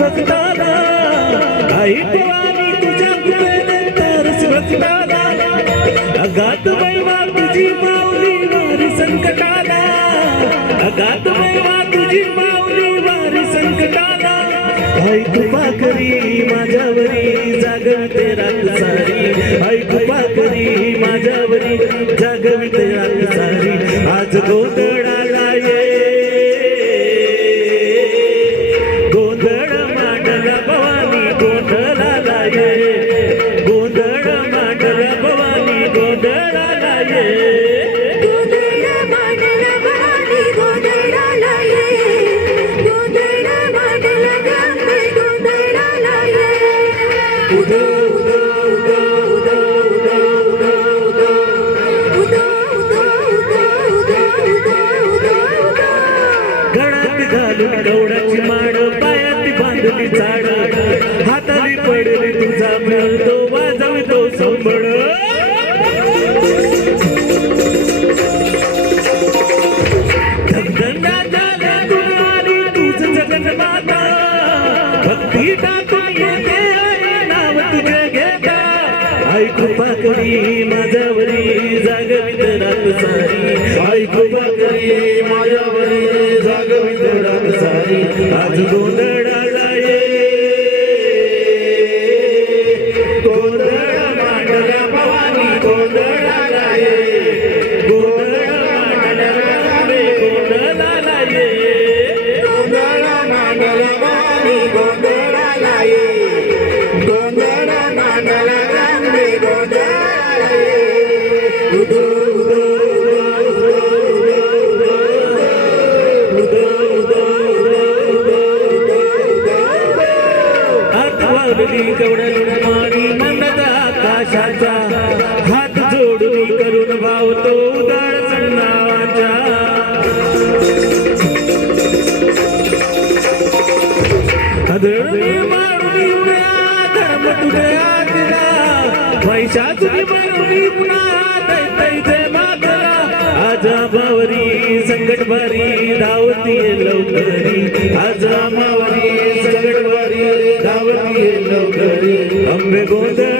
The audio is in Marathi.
भक्ताला आई भवानी तुझ्या कृपेनंतरच भक्ताला अगाध महिमा तुझी माऊली वारी संकटाला अगाध महिमा तुझी माऊली वारी संकटाला आई कृपा करी माझ्यावरी जागविते रात सारी आई कृपा करी माझ्यावरी जागविते रात सारी आज गोंधळाला ये गोंधळ मांडला भवानी गोंधळाला ये गोंधळ मांडला भवानी गोंधळाला ये गवडाची माड पायात बांधली झाड हाताली पडली तुझा मिळतो वाजवतो संबळ धगधगा झाला तुझी तुझ जगन माता भक्ती टाकून येते आई नाव तुझे घेता आई कृपा करी माझ्यावरी जागवित रात सारी आई कृपा करी माझ्यावरी जागवित रात सारी आज गोंधळाला ये गोंधळ मांडला भवानी गोंधळाला ये गोंधळ मांडला गोंधळाला ये गोंधळ मांडला भवानी गोंधळाला ये गोंधळ मांडला गोंधळाला ये मारी मंदत आकाशाचा हात जोडून करून भावतो उदाळ सन्नावाचा अधळी मारुनी उड्या धर्म तुझ्या दिला पैशाची मारुनी पुन्हा दैते मागला आज मावरी संकट भारी धावती लवकरी आज मावरी संकट भारी धावती लवकरी अंबे गोंधळ